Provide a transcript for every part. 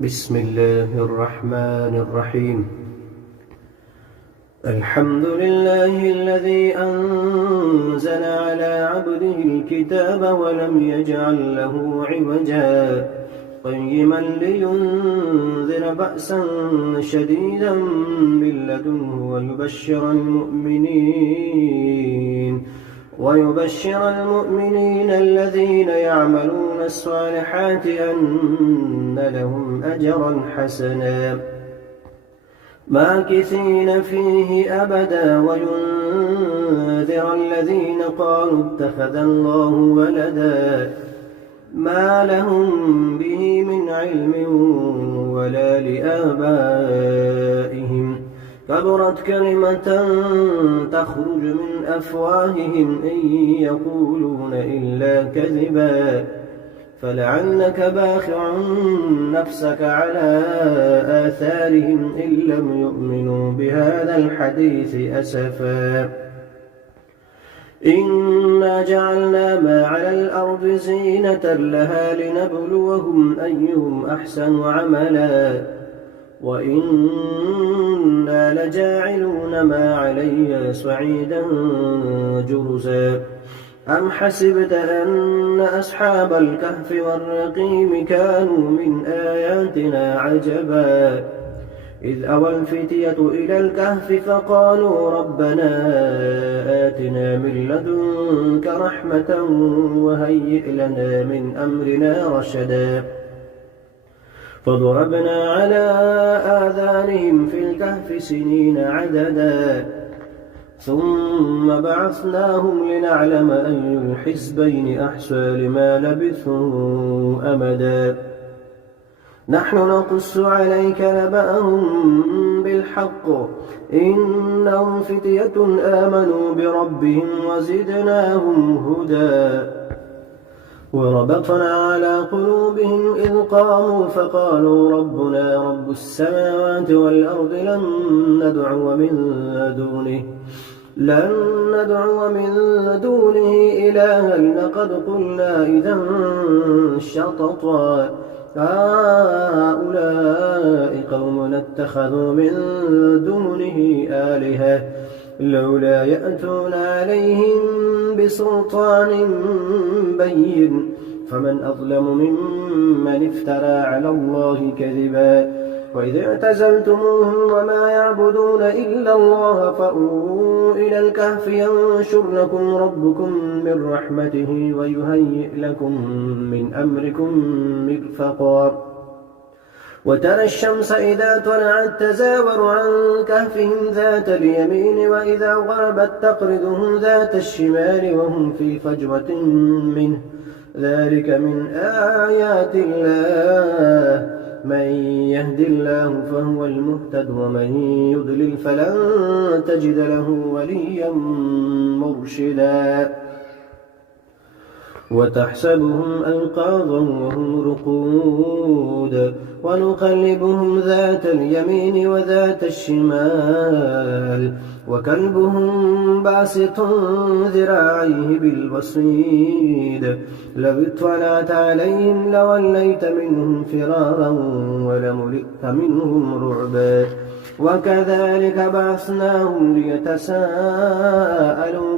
بسم الله الرحمن الرحيم. الحمد لله الذي أنزل على عبده الكتاب ولم يجعل له عوجا قيما لينذر بأسا شديدا من لدنه ويبشر المؤمنين الذين يعملون الصالحات أن لهم أجرا حسنا ماكثين فيه أبدا وينذر الذين قالوا اتخذ الله ولدا ما لهم به من علم ولا لآبائهم كبرت كلمة تخرج من أفواههم إن يقولون إلا كذبا فلعلك باخع نفسك على آثارهم إن لم يؤمنوا بهذا الحديث أسفا إنا جعلنا ما على الأرض زينة لها لنبلوهم أيهم أحسن عملا وإنا لجاعلون ما عليها صعيدا جرزا أم حسبت أن أصحاب الكهف والرقيم كانوا من آياتنا عجبا إذ أوى الفتية إلى الكهف فقالوا ربنا آتنا من لدنك رحمة وهيئ لنا من أمرنا رشدا فضربنا على آذانهم في الكهف سنين عددا ثم بعثناهم لنعلم أي الحزبين أحصى لما لبثوا أمدا نحن نقص عليك نبأهم بالحق إنهم فتية آمنوا بربهم وزدناهم هدى وربطنا على قلوبهم إذ قاموا فقالوا ربنا رب السماوات والأرض لن ندعو من دونه إلها لقد قلنا إذا شططا هؤلاء قومنا اتخذوا من دونه آلهة لولا يأتون عليهم بسلطان بين فمن أظلم ممن افترى على الله كذبا وإذ اعتزلتموهم وما يعبدون إلا الله فأووا إلى الكهف ينشر لكم ربكم من رحمته ويهيئ لكم من أمركم مرفقا وترى الشمس إذا طلعت تزاور عن كهفهم ذات اليمين وإذا غربت تقرضهم ذات الشمال وهم في فجوة منه ذلك من آيات الله من يهد الله فهو المهتد ومن يضلل فلن تجد له وليا مرشدا وتحسبهم أيقاظا وهم رقود ونقلبهم ذات اليمين وذات الشمال وكلبهم باسط ذراعيه بالوصيد لو اطلعت عليهم لوليت منهم فرارا ولملئت منهم رعبا وكذلك بعثناهم ليتساءلوا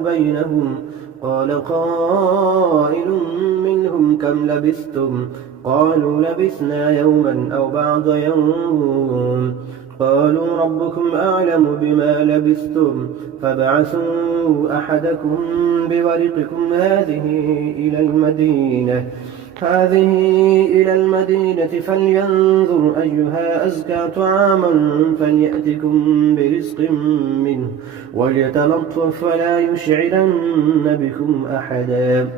بينهم قال قائل منهم كم لبثتم قالوا لبثنا يوما أو بعض يوم قالوا ربكم أعلم بما لبثتم فابعثوا أحدكم بورقكم هذه إلى المدينة فلينظر أيها أزكى طعاما فليأتكم برزق منه وليتلطف ولا يشعرن بكم أحدا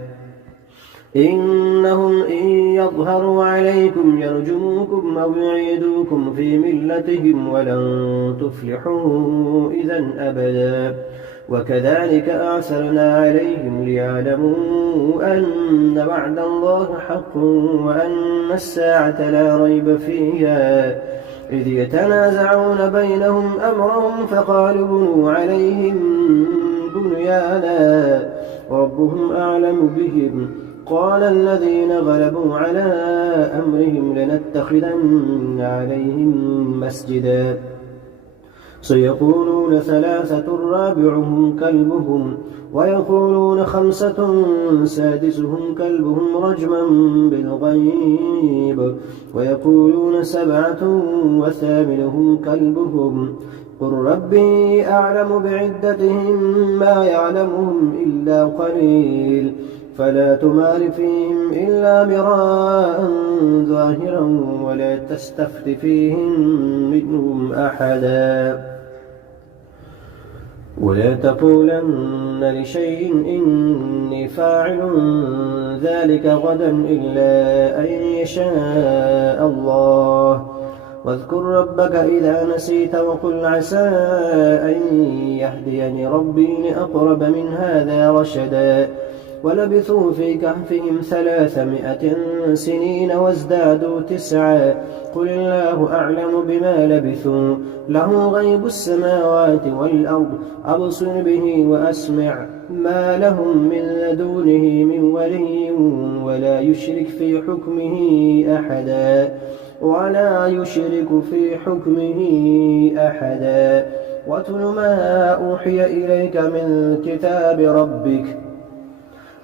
إنهم إن يظهروا عليكم يرجموكم أو يعيدوكم في ملتهم ولن تفلحوا إذا أبدا وكذلك أعثرنا عليهم ليعلموا أن وعد الله حق وأن الساعة لا ريب فيها إذ يتنازعون بينهم أمرهم فقالوا بنوا عليهم بنيانا ربهم أعلم بهم قال الذين غلبوا على أمرهم لنتخذن عليهم مسجدا سيقولون ثلاثة رابعهم كلبهم ويقولون خمسة سادسهم كلبهم رجما بالغيب ويقولون سبعة وثامنهم كلبهم قل ربي أعلم بعدتهم ما يعلمهم إلا قليل فلا تمار فيهم إلا مراء ظاهرا ولا تستفت فيهم منهم أحدا ولا تقولن لشيء إني فاعل ذلك غدا إلا أن يشاء الله واذكر ربك إذا نسيت وقل عسى أن يهديني ربي لأقرب من هذا رشدا ولبثوا في كهفهم 300 سنين وازدادوا 9 قل الله أعلم بما لبثوا له غيب السماوات والأرض أبصر به وأسمع ما لهم من دونه من ولي ولا يشرك في حكمه أحدا واتل ما أوحي إليك من كتاب ربك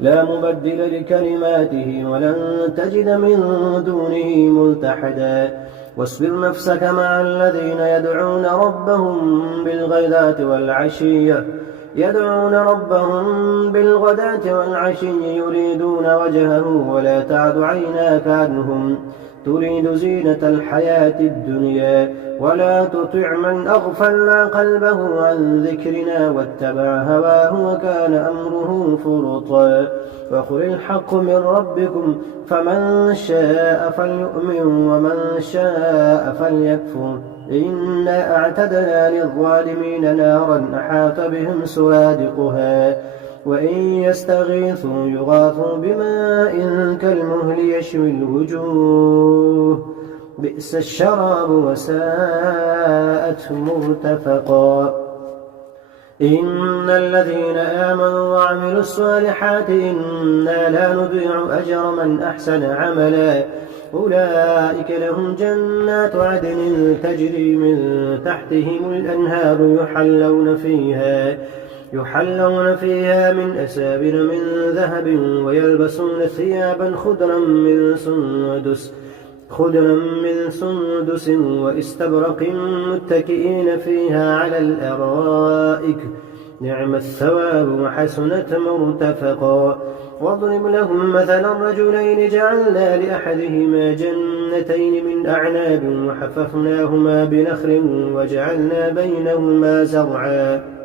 لا مبدل لكلماته ولن تجد من دونه ملتحدا واصبر نفسك مع الذين يدعون ربهم بالغداة والعشي يريدون وجهه ولا تعد عيناك عنهم تريد زينة الحياة الدنيا ولا تطع من أغفلنا قلبه عن ذكرنا واتبع هواه وكان أمره فرطا وقل الحق من ربكم فمن شاء فليؤمن ومن شاء فليكفر إنا أعتدنا للظالمين نارا أحاط بهم سرادقها وإن يستغيثوا يغاثوا بماء كالمهل يشوي الوجوه بئس الشراب وساءت مرتفقا إن الذين آمنوا وعملوا الصالحات إنا لا نضيع أجر من أحسن عملا أولئك لهم جنات عدن تجري من تحتهم الأنهار يحلون فيها من أسابر من ذهب ويلبسون ثيابا خضرا من سندس واستبرق متكئين فيها على الأرائك نعم الثواب وحسنت مرتفقا واضرب لهم مثلا رجلين جعلنا لأحدهما جنتين من أعناب وحففناهما بنخل وجعلنا بينهما زرعا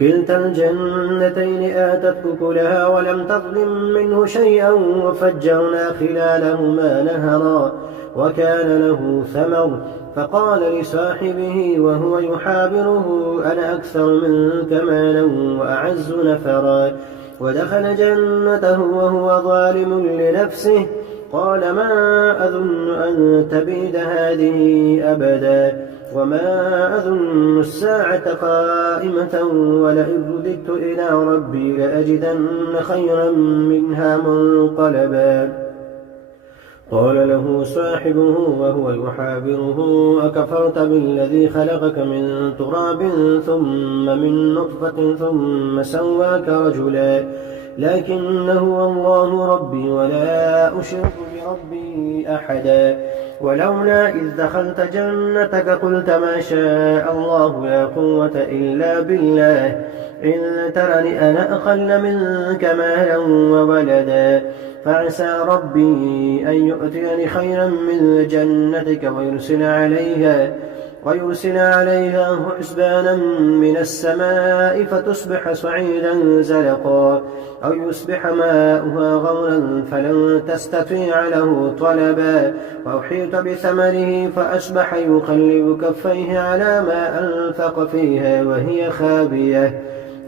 كلتا الجنتين آتت أكلها ولم تظلم منه شيئا وفجرنا خلالهما نهرا وكان له ثمر فقال لصاحبه وهو يحاوره أنا أكثر منك مالا وأعز نفرا ودخل جنته وهو ظالم لنفسه قال ما أظن أن تبيد هذه أبدا وما أظن الساعة قائمة ولئن رددت إلى ربي لأجدن خيرا منها منقلبا قال له صاحبه وهو يحاوره أكفرت بالذي خلقك من تراب ثم من نطفة ثم سواك رجلا لكن هو الله ربي ولا أشرك بربي أحدا ولولا إذ دخلت جنتك قلت ما شاء الله لا قوة إلا بالله إن ترني أنا أقل منك مالا وولدا فعسى ربي أن يؤتيني خيرا من جنتك ويرسل عليها حسبانا من السماء فتصبح صعيدا زلقا أو يصبح ماؤها غورا فلن تستطيع له طلبا وأحيط بثمره فأصبح يقلب كفيه على ما أنفق فيها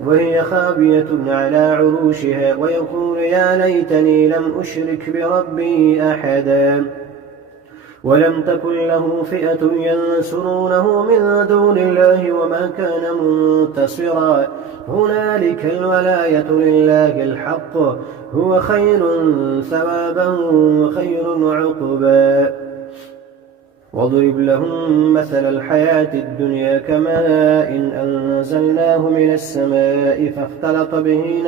وهي خابية على عروشها ويقول يا ليتني لم أشرك بربي أحدا ولم تكن له فئة ينصرونه من دون الله وما كان منتصرا هنالك الولاية لله الحق هو خير ثوابا وخير عقبا واضرب لهم مثل الحياة الدنيا كماء إن أنزلناه من السماء فاختلط به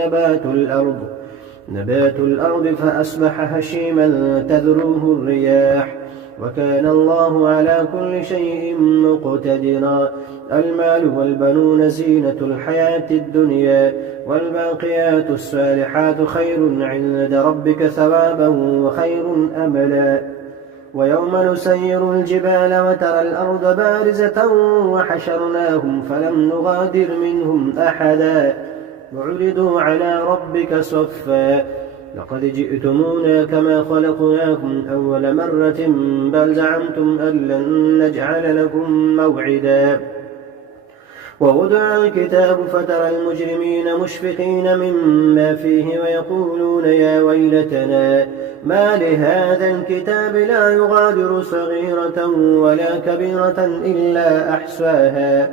نبات الأرض فأصبح هشيما تذروه الرياح وكان الله على كل شيء مقتدرا المال والبنون زينة الحياة الدنيا والباقيات الصالحات خير عند ربك ثوابا وخير أملا ويوم نسير الجبال وترى الأرض بارزة وحشرناهم فلم نغادر منهم أحدا وعرضوا على ربك صفا لقد جئتمونا كما خلقناكم أول مرة بل زعمتم أن لن نجعل لكم موعدا ووضع الكتاب فترى المجرمين مشفقين مما فيه ويقولون يا ويلتنا ما لهذا الكتاب لا يغادر صغيرة ولا كبيرة إلا أحصاها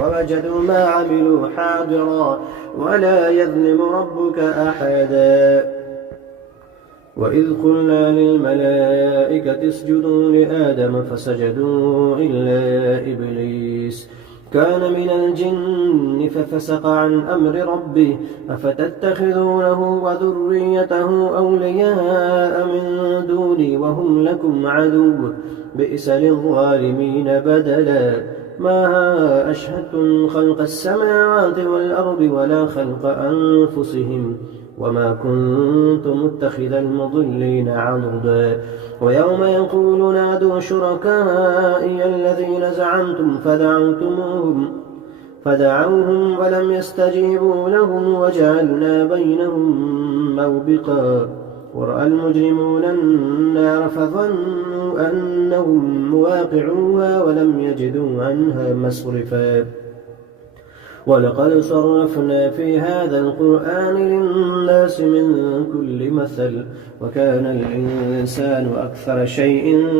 ووجدوا ما عملوا حاضرا ولا يظلم ربك أحدا وإذ قلنا للملائكة اسجدوا لآدم فسجدوا إلا إبليس كان من الجن ففسق عن أمر ربه أفتتخذونه وذريته أولياء من دوني وهم لكم عدو بئس للظالمين بدلا ما أشهدتم خلق السماوات والأرض ولا خلق أنفسهم وما كنت متخذ المضلين عضدا ويوم يقول نادوا شركائي الذين زعمتم فدعوهم ولم يستجيبوا لهم وجعلنا بينهم موبقا ورأى المجرمون النار فظنوا أنهم مواقعوها ولم يجدوا عنها مصرفا ولقد صرفنا في هذا القرآن للناس من كل مثل وكان الإنسان أكثر شيء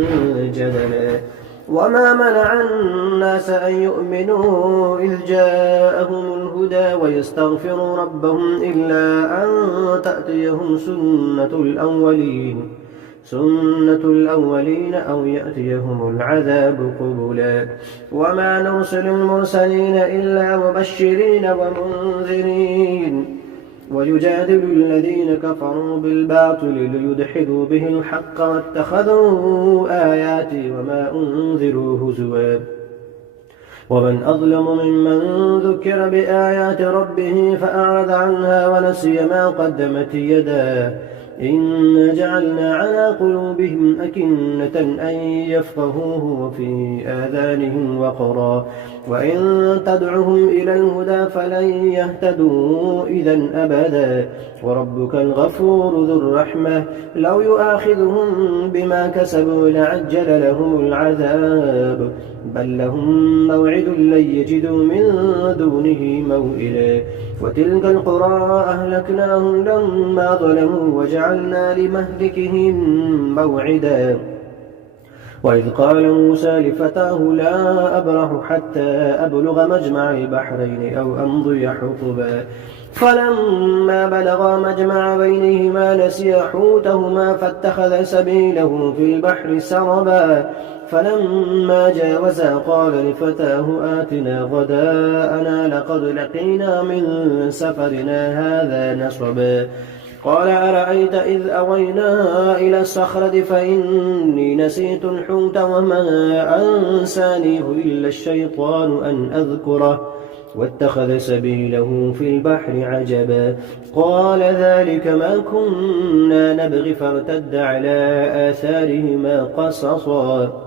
جدلا وما منع الناس أن يؤمنوا إذ جاءهم الهدى ويستغفروا ربهم إلا أن تأتيهم سنة الأولين أو يأتيهم العذاب قبلا وما نرسل المرسلين إلا مبشرين ومنذرين ويجادل الذين كفروا بالباطل ليدحضوا به الحق واتخذوا آياتي وما أنذروا هزوا ومن أظلم ممن ذكر بآيات ربه فأعرض عنها ونسي ما قدمت يداه إنا جعلنا على قلوبهم أكنة أن يفقهوه وفي آذانهم وقرا وإن تدعهم إلى الهدى فلن يهتدوا إذا أبدا وربك الغفور ذو الرحمة لو يؤاخذهم بما كسبوا لعجل لهم العذاب بل لهم موعد لن يجدوا من دونه موئلا وتلك القرى أهلكناهم لما ظلموا وجعلنا لمهلكهم موعدا وإذ قال موسى لفتاه لا أبرح حتى أبلغ مجمع البحرين أو أمضي حقبا فلما بلغا مجمع بينهما نسيا حوتهما فاتخذ سبيله في البحر سربا فلما جاوزا قال لفتاه آتنا غداءنا لقد لقينا من سفرنا هذا نصبا قال أرأيت إذ أوينا إلى الصخرة فإني نسيت الحوت وما أنسانيه إلا الشيطان أن أذكره واتخذ سبيله في البحر عجبا قال ذلك ما كنا نبغي فارتد على آثارهما قصصا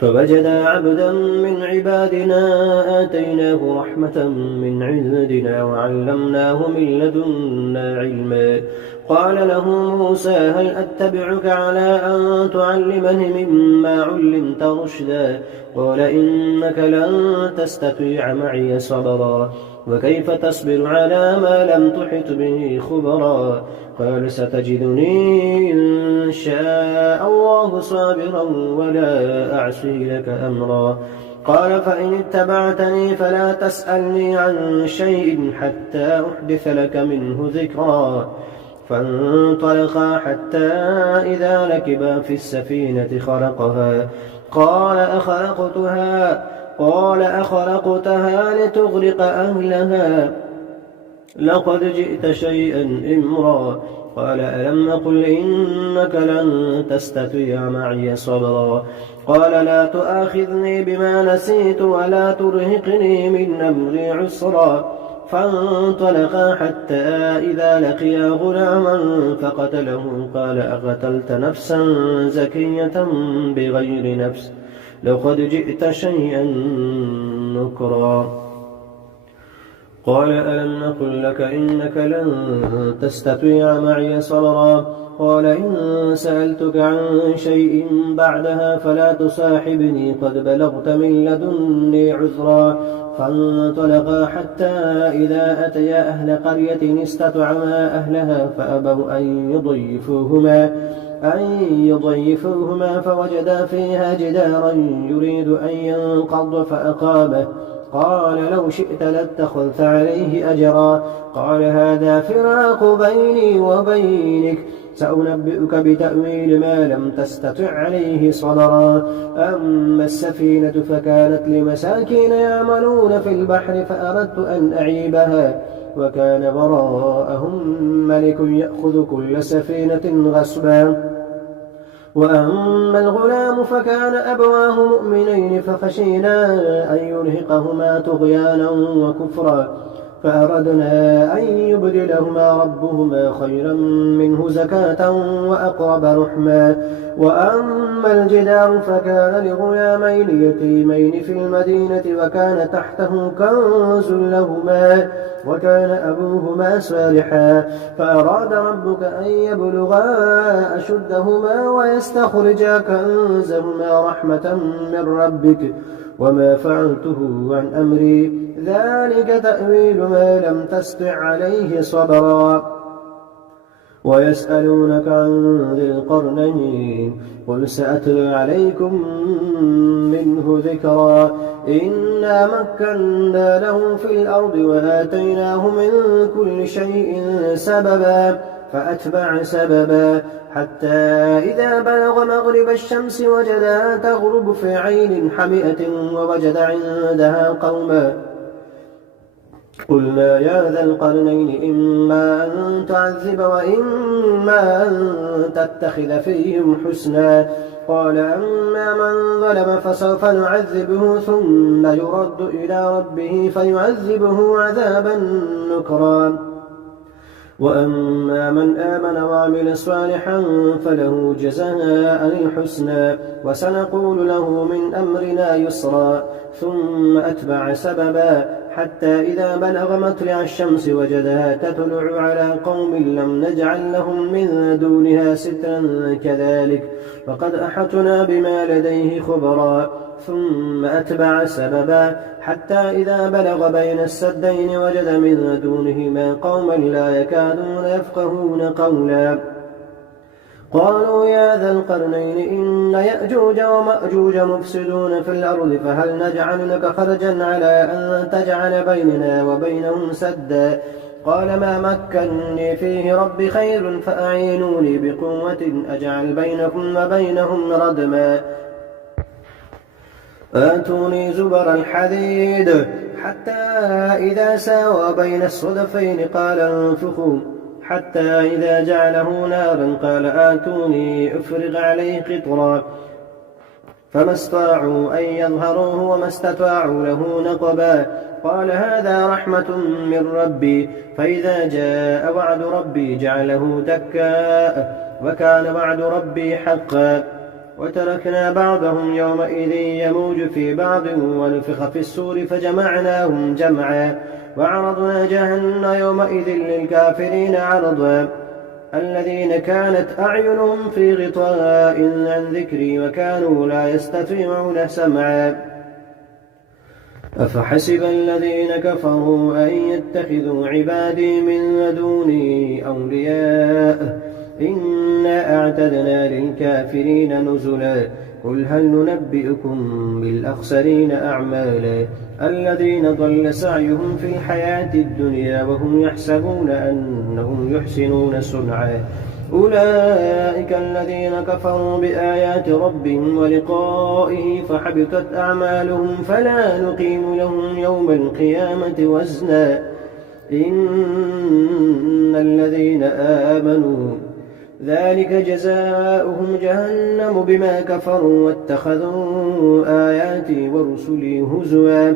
فوجدا عبدا من عبادنا آتيناه رحمة من عندنا وعلمناه من لدنا علما قال له موسى هل أتبعك على أن تعلمني مما علمت رشدا قال إنك لن تستطيع معي صبرا وكيف تصبر على ما لم تحط به خبرا قال ستجدني إن شاء الله صابرا ولا أعصي لك أمرا قال فإن اتبعتني فلا تسألني عن شيء حتى أحدث لك منه ذكرا فانطلقا حتى إذا ركبا في السفينة خرقها قال أخرقتها لتغرق أهلها لقد جئت شيئا إمرا قال ألم أقل إنك لن تستطيع معي صبرا قال لا تؤاخذني بما نسيت ولا ترهقني من أمري عسرا فانطلقا حتى إذا لقيا غلاما فقتله قال أقتلت نفسا زكية بغير نفس لقد جئت شيئا نكرا قال ألم نقل لك إنك لن تستطيع معي صبرا قال إن سألتك عن شيء بعدها فلا تصاحبني قد بلغت من لدني عذرا فانطلقا حتى إذا أتيا أهل قرية استطعما أهلها فأبوا أن يضيفوهما فوجدا فيها جدارا يريد أن ينقض فأقامه قال لو شئت لاتخذت عليه أجرا قال هذا فراق بيني وبينك سأنبئك بتأويل ما لم تستطع عليه صبرا أما السفينة فكانت لمساكين يعملون في البحر فأردت أن أعيبها وكان وراءهم ملك يأخذ كل سفينة غصبا وأما الغلام فكان أبواه مؤمنين فخشينا أن يرهقهما طغيانا وكفرا فأردنا أن يبدلهما ربهما خيرا منه زكاة وأقرب رحما وأما الجدار فكان لغلامين يتيمين في المدينة وكان تحته كنز لهما وكان أبوهما صالحا فأراد ربك أن يبلغا أشدهما ويستخرجا كنزهما رحمة من ربك وما فعلته عن أمري ذلك تأويل ما لم تستطع عليه صبرا ويسألونك عن ذي القرنين قل سأتلو عليكم منه ذكرا إنا مكنا له في الأرض وآتيناه من كل شيء سببا فأتبع سببا حتى إذا بلغ مغرب الشمس وجدها تغرب في عين حمئة ووجد عندها قوما قلنا يا ذا القرنين إما أن تعذب وإما أن تتخذ فيهم حسنا قال أما من ظلم فسوف نعذبه ثم يرد إلى ربه فيعذبه عذابا نكرا وأما من آمن وعمل صالحا فله جزاء الحسنى وسنقول له من أمرنا يسرا ثم أتبع سببا حتى إذا بلغ مطلع الشمس وجدها تطلع على قوم لم نجعل لهم من دونها سترا كذلك وقد أحطنا بما لديه خبرا ثم أتبع سببا حتى إذا بلغ بين السدين وجد من دونهما قوما لا يكادون يفقهون قولا قالوا يا ذا القرنين إن يأجوج ومأجوج مفسدون في الأرض فهل نجعل لك خرجا على أن تجعل بيننا وبينهم سدا قال ما مكنني فيه ربي خير فأعينوني بقوة أجعل بينكم وبينهم ردما آتوني زبر الحديد حتى إذا ساوى بين الصدفين قال انفخوا حتى إذا جعله نارا قال آتوني أفرغ عليه قطرا فما استطاعوا أن يظهروه وما استطاعوا له نقبا قال هذا رحمة من ربي فإذا جاء وعد ربي جعله دكاء وكان وعد ربي حقا وتركنا بعضهم يومئذ يموج في بعض ونفخ في السور فجمعناهم جمعا وعرضنا جهنم يومئذ للكافرين عرضا الذين كانت أعينهم في غطاء عن ذكري وكانوا لا يستطيعون سمعا أفحسب الذين كفروا أن يتخذوا عبادي من دوني أولياء إنا أعتدنا للكافرين نزلا قل هل ننبئكم بالأخسرين أعمالا الذين ضل سعيهم في الحياة الدنيا وهم يحسبون أنهم يحسنون صنعا أولئك الذين كفروا بآيات ربهم ولقائه فحبطت أعمالهم فلا نقيم لهم يوم القيامة وزنا إن الذين آمنوا ذلك جزاؤهم جهنم بما كفروا واتخذوا آياتي ورسلي هزوا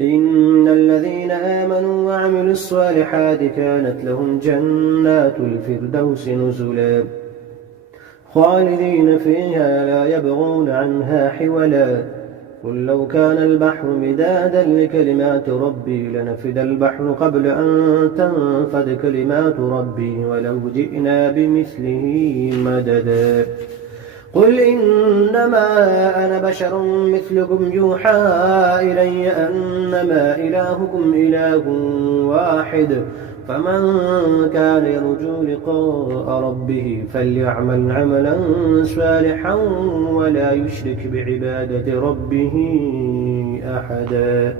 إن الذين آمنوا وعملوا الصالحات كانت لهم جنات الفردوس نزلا خالدين فيها لا يبغون عنها حولا قل لو كان البحر مدادا لكلمات ربي لنفد البحر قبل أن تنفد كلمات ربي ولو جئنا بمثله مددا قل إنما أنا بشر مثلكم يوحى إلي أنما إلهكم إله واحد فمن كان يرجو لقاء ربه فليعمل عملا صالحا ولا يشرك بعبادة ربه أحدا.